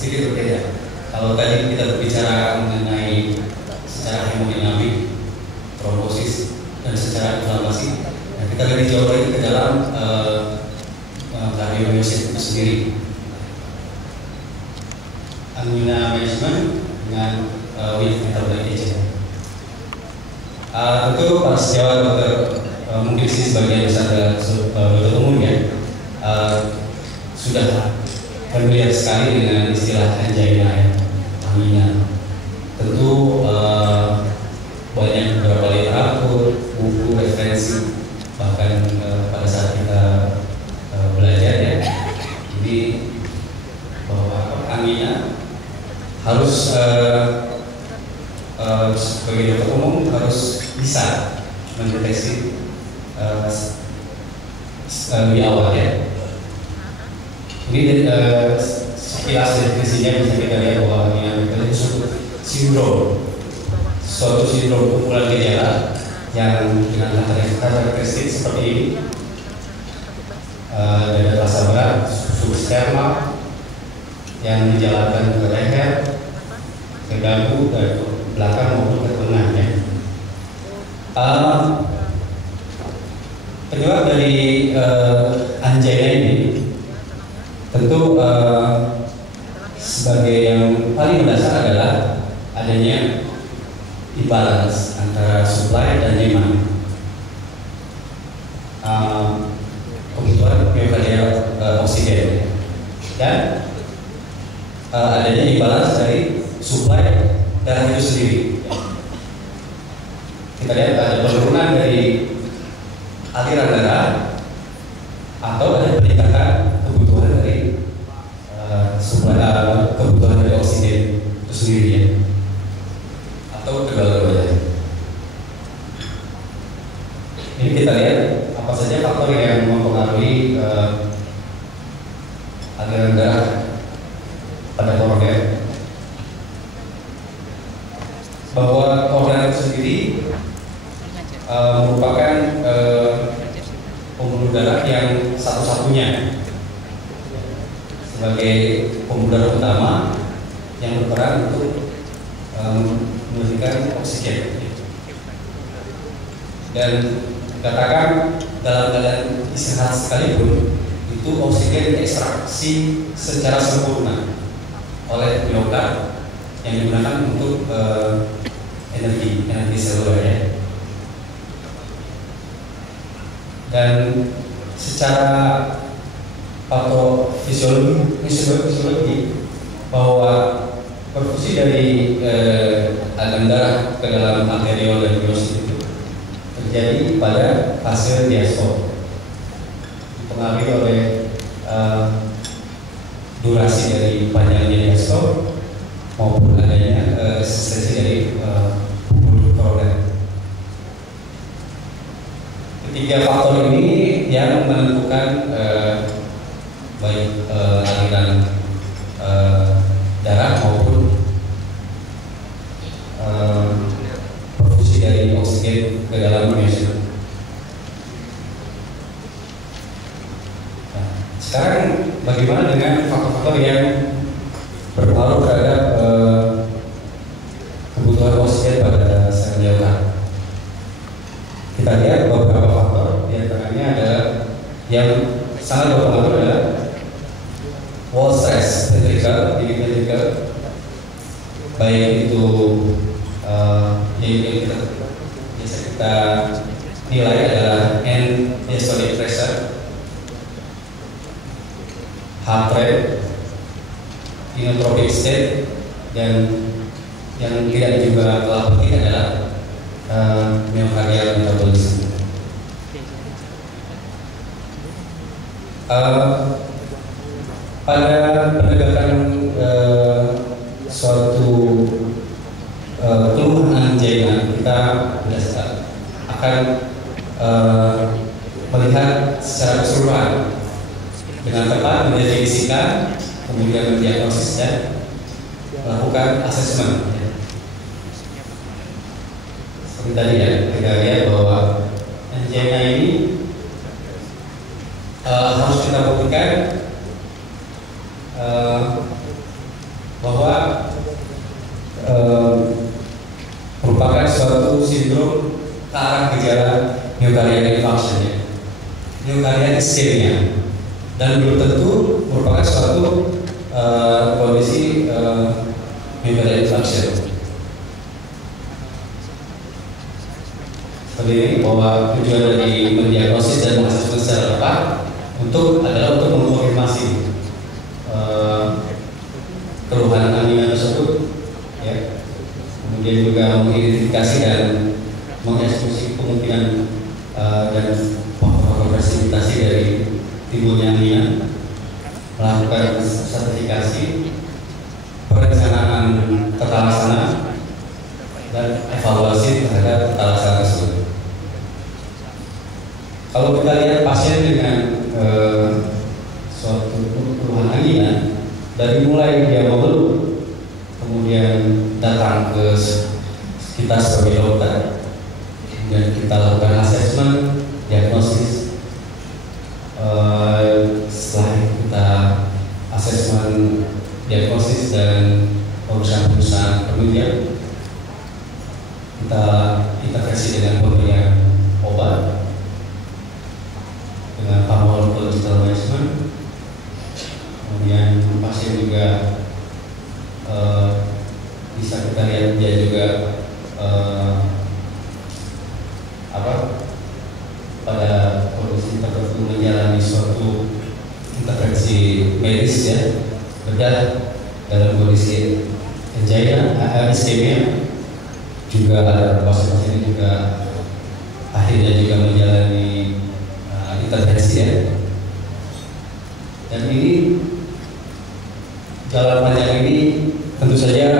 sedikit berbeda. Kalau tadi kita berbicara mengenai secara hemodinamik, trombosis, dan secara inflamasi, nah kita lebih jauh lagi ke dalam kardiomyosit itu sendiri. Angina management dengan with metabolic agent. Tentu para sejawat dokter mungkin sih sebagian besar dokter umum ya sudah familiar sekali dengan istilah angina ya, angina. Tentu banyak beberapa literatur, buku, referensi, bahkan pada saat kita belajar ya, jadi bahwa angina harus sebagai dokter umum harus bisa mendeteksi lebih awal ya. Ini sekilas definisinya bisa kita lihat bahwa angina itu suatu sindrom, suatu sindrom kumpulan gejala yang dengan karakteristik seperti ini: dada terasa berat, substerma yang menjalankan ke leher, ke dagu, ke belakang maupun ke tengahnya. Penyebab dari angina ini tentu sebagai yang paling mendasar adalah adanya imbalance antara supply dan demand. Kebutuhan miokardial oksigen dan adanya imbalance dari supply darah itu sendiri. Kita lihat ada penurunan dari aliran darah atau ada peningkatan kebutuhan dari kebutuhan dari oksigen itu sendiri ya, atau kedua-duanya. Ini kita lihat apa saja faktor yang mempengaruhi aliran darah pada koroner. Bahwa koroner itu sendiri merupakan pembuluh darah yang satu-satunya sebagai pembuluh darah utama yang berperan untuk memberikan oksigen. Dan dikatakan dalam keadaan istirahat sekalipun itu oksigen diekstraksi secara sempurna oleh miokard yang digunakan untuk energi seluler ya. Dan secara patofisiologi bahwa perfusi dari aliran darah ke dalam arteriol dan miosit itu terjadi pada fase diastole, dipengaruhi oleh durasi dari panjangnya diastole maupun adanya resistensi dari pembuluh koroner. Ketiga faktor ini yang menentukan baik aliran darah maupun perfusi dari oksigen ke dalam miosit. Nah, sekarang bagaimana dengan faktor-faktor yang berpengaruh terhadap kebutuhan oksigen pada sel miokard? Kita lihat beberapa faktor, diantaranya adalah yang sangat berpengaruh adalah wall stress ventricle, baik itu yang biasa kita nilai adalah end diastolic pressure, heart rate, inotropic state, dan yang tidak juga kalah penting adalah myocardial metabolism. Pada penegakan suatu keluhan angina, kita akan melihat secara keseluruhan dengan tepat mendefinisikan, kemudian mendiagnosis dan melakukan asesmen. Seperti tadi ya, kita lihat bahwa angina ini harus kita buktikan ischemia, dan belum tentu merupakan suatu kondisi membrane infarction. Seperti ini, bahwa tujuan dari mendiagnosis dan mengasesmen secara tepat adalah untuk mengkonfirmasi keluhan angina tersebut, ya. Kemudian juga mengidentifikasi dan mengeksekusi kemungkinan dan faktor presentasi dari timbulnya angina, melakukan sertifikasi, perencanaan tata laksana, dan evaluasi terhadap tata laksana tersebut. Kalau kita lihat pasien dengan suatu keluhan angina, dari mulai dia mengeluh, kemudian datang ke kita sebagai dokter, kemudian kita lakukan asesmen, diagnosis. Setelah kita asesmen, diagnosis dan perusahaan penunjang, kita integrasi dengan pemberian obat dengan pharmacological management. Kemudian pasien juga bisa kita lihat dia juga pada kondisi tertentu menjalani suatu intervensi medis, ya, bedah dalam kondisi angina, ischemia. Juga ada pasien juga akhirnya juga menjalani intervensi, ya. Dan ini jalan panjang ini tentu saja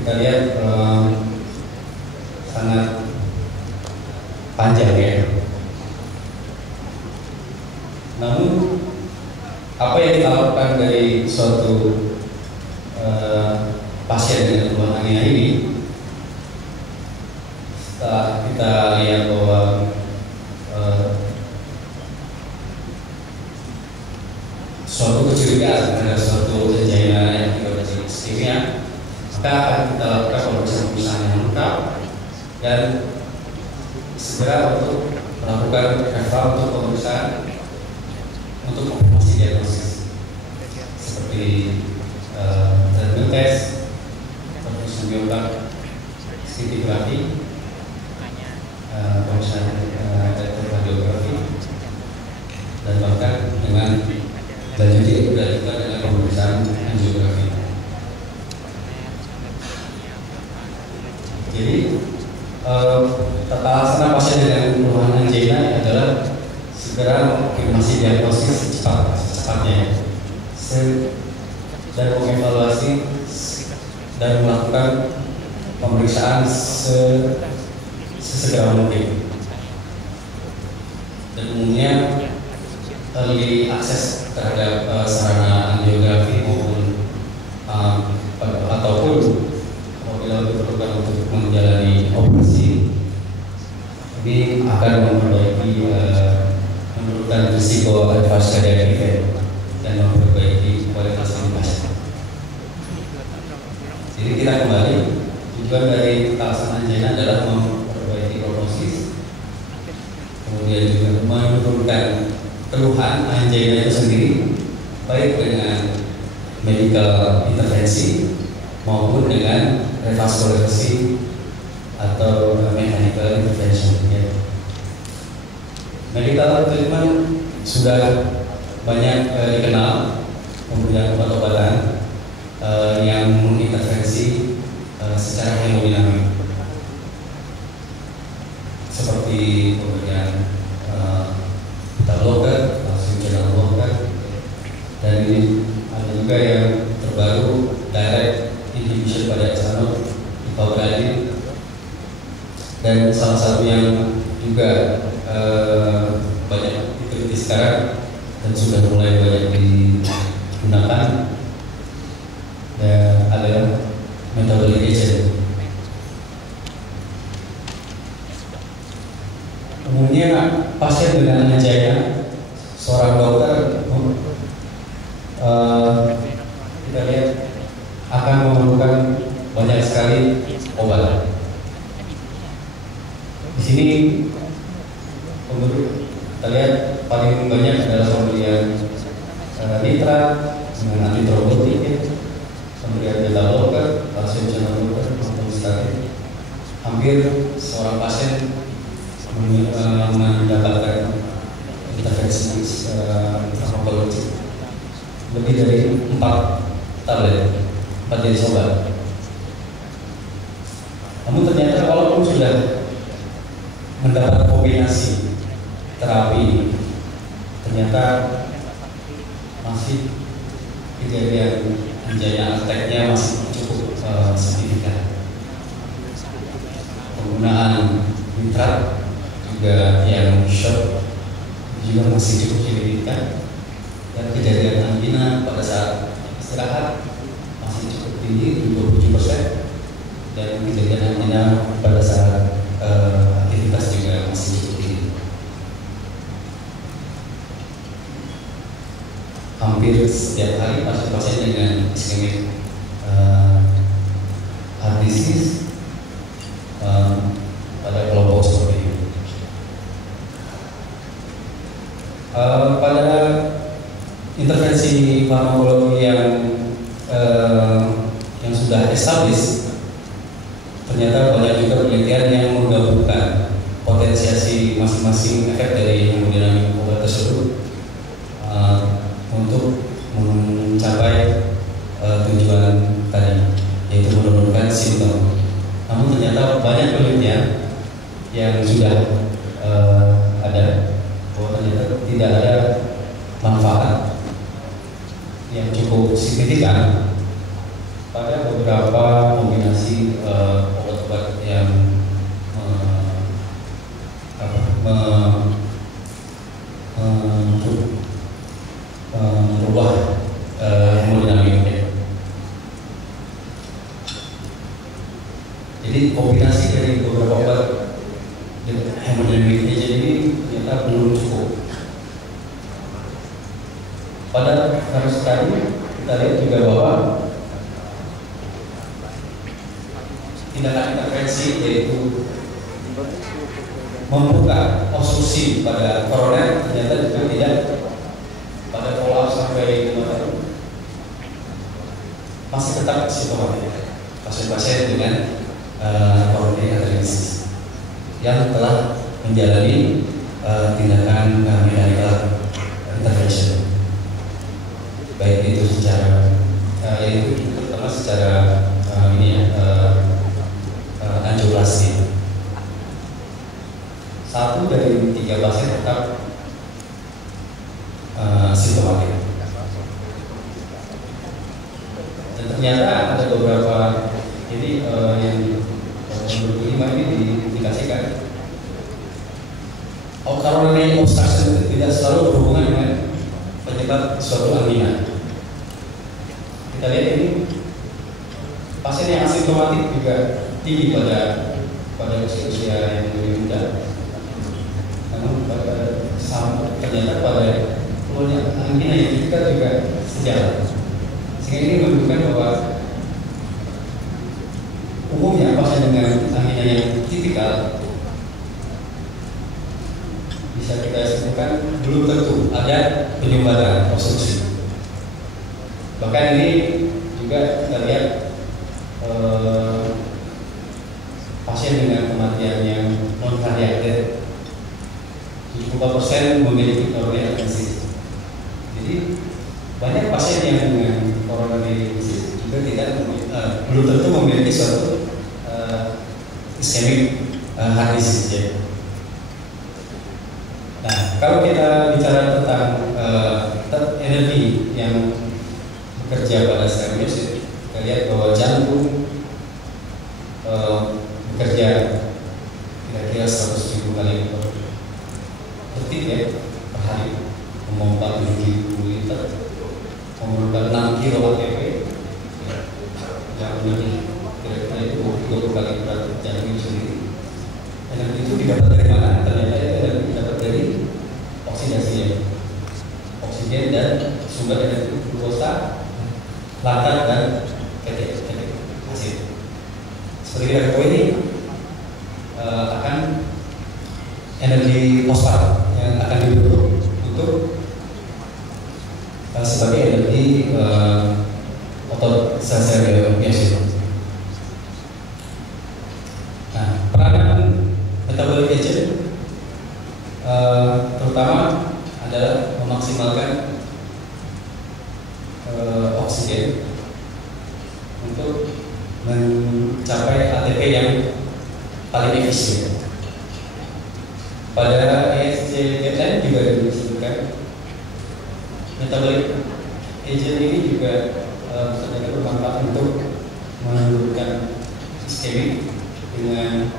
kita lihat sangat panjang, ya. Namun apa yang kita lakukan dari suatu pasien dengan keluhan angina ini, setelah kita lihat bahwa suatu kecurigaan terhadap suatu angina yang diobati ischemia, maka akan kita lakukan pemeriksaan yang lengkap dan segera untuk melakukan referral untuk pemeriksaan untuk konfirmasi diagnosis seperti treadmill test, perfusion biomarker, scintigraphy, pemeriksaan elektrokardiografi, dan bahkan dengan dilanjutkan dengan pemeriksaan angiografi. Jadi tata laksana pasien dengan keluhan angina adalah segera mengkonfirmasi diagnosis secepatnya, dan mengevaluasi dan melakukan pemeriksaan sesegera mungkin. Dan umumnya early access terhadap sarana angiografi ataupun apabila diperlukan untuk menjalani operasi, ini akan menurunkan risiko advance cardiac event dan memperbaiki kualitas hidup pasien. Jadi kita kembali, tujuan dari tata angina adalah memperbaiki prognosis, kemudian juga menurunkan keluhan angina itu sendiri, baik dengan medical intervensi maupun dengan revascularisasi atau mechanical intervention, ya. Medical treatment sudah banyak dikenal, pemberian obat-obatan yang mengintervensi secara hemodinamik, seperti pemberian beta blocker, calcium channel blocker, dan ini ada juga yang terbaru direct inhibition pada hexanol, ipabradin, dan salah satu yang juga banyak diteliti sekarang dan sudah mulai banyak digunakan adalah metabolic agent. Umumnya pasien dengan angina, seorang dokter kita lihat akan memerlukan banyak sekali obat. Di sini pemberian nitrat dengan antitrombotik, pemberian beta blocker, kalsium channel blocker, maupun statin. Hampir seorang pasien mendapatkan intervensi farmakologi lebih dari 4 tablet, 4 jenis obat. Namun ternyata walaupun sudah mendapat kombinasi terapi, ternyata masih kejadian anjaya attack-nya masih cukup signifikan. Penggunaan nitrat juga yang shock juga masih cukup signifikan, dan kejadian angina pada saat istirahat masih cukup tinggi 27%, dan kejadian angina pada saat aktivitas juga masih cukup tinggi. Hampir setiap hari pasien-pasien dengan iskemik heart disease pada kelompok seperti ini. Pada intervensi farmakologi yang sudah established, ternyata banyak juga penelitian yang menggabungkan potensiasi masing-masing efek dari hemodinamik obat tersebut untuk mencapai tujuan tadi, yaitu menurunkan simptom. Namun ternyata banyak penelitian yang sudah ada bahwa ternyata tidak ada manfaat yang cukup signifikan pada beberapa kombinasi obat-obat yang merubah hemodinamik. Jadi kombinasi dari beberapa obat hemodinamik agent ini ternyata belum cukup. Pada kasus tadi kita lihat juga bahwa tindakan intervensi yaitu membuka obstruksi pada koroner ternyata juga tidak. Pada follow up sampai 5 tahun masih tetap simptomatik pasien-pasien dengan coronary artery disease yang telah menjalani tindakan mechanical intervention, baik itu secara terutama secara angioplasti. 1 dari 3 pasien tetap simptomatik. Dan ternyata ada beberapa ini yang 25 ini diindikasikan coronary obstruction tidak selalu berhubungan dengan penyebab suatu angina. Kita lihat ini pasien yang asimptomatik juga tinggi pada usia yang lebih muda. Namun ternyata pada angina yang kita juga sejalan. Sehingga ini menunjukkan bahwa umumnya pasien dengan angina yang tipikal bisa kita simpulkan belum tentu ada penyumbatan obstruksi. Bahkan ini juga kita lihat pasien dengan kematian yang non cardiac death 74% memiliki coronary disease. Jadi banyak pasien yang dengan coronary disease juga belum tentu memiliki suatu ischemic heart disease. Nah, kalau kita bicara tentang energi yang bekerja pada stenosis, kita lihat bahwa jantung bekerja kira-kira 100.000 kali per detik ya, per hari, memompa 7.000 liter, memerlukan 6 kilo ATP, yang lebih kira-kira itu 20 kali berat jantung itu sendiri. Energi itu didapat dari mana? Ternyata itu energi didapat dari oksidasi ya, oksigen dan sumber energi glukosa, laktat dan ketik asid. Seperti kita ketahui ini akan energi fosfat yang akan dibentuk untuk sebagai energi otot sel-sel biasa. Nah, peranan metabolic agent terutama adalah memaksimalkan oksigen untuk mencapai ATP yang paling efisien. Pada ESC guideline juga disebutkan metabolic agent ini juga sebenarnya bermanfaat untuk menurunkan iskemik dengan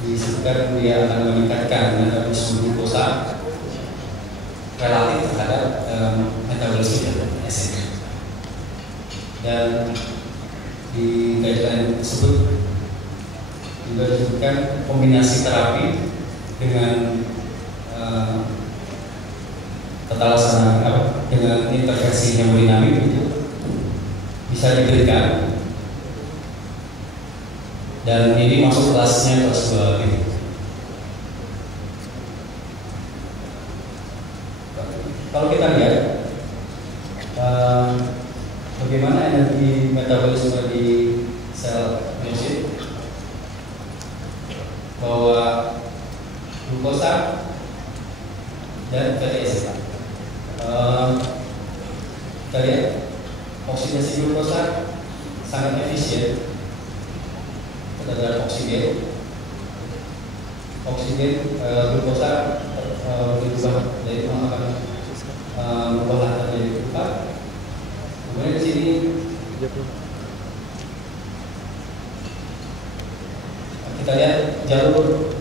disebutkan dia akan meningkatkan metabolisme glukosa relatif terhadap metabolisme SNK. Dan di guideline tersebut juga disebutkan kombinasi terapi dengan tata laksana dengan intervensi hemodinamik itu bisa diberikan, dan ini masuk kelasnya kelas 2 gitu. Kalau kita lihat bagaimana energi metabolisme di sel miosit, bahwa glukosa dan fatty acid. Kita lihat oksidasi glukosa sangat efisien terhadap oksigen. Glukosa berubah dari berubah jadi 4. Kemudian di sini kita lihat jalur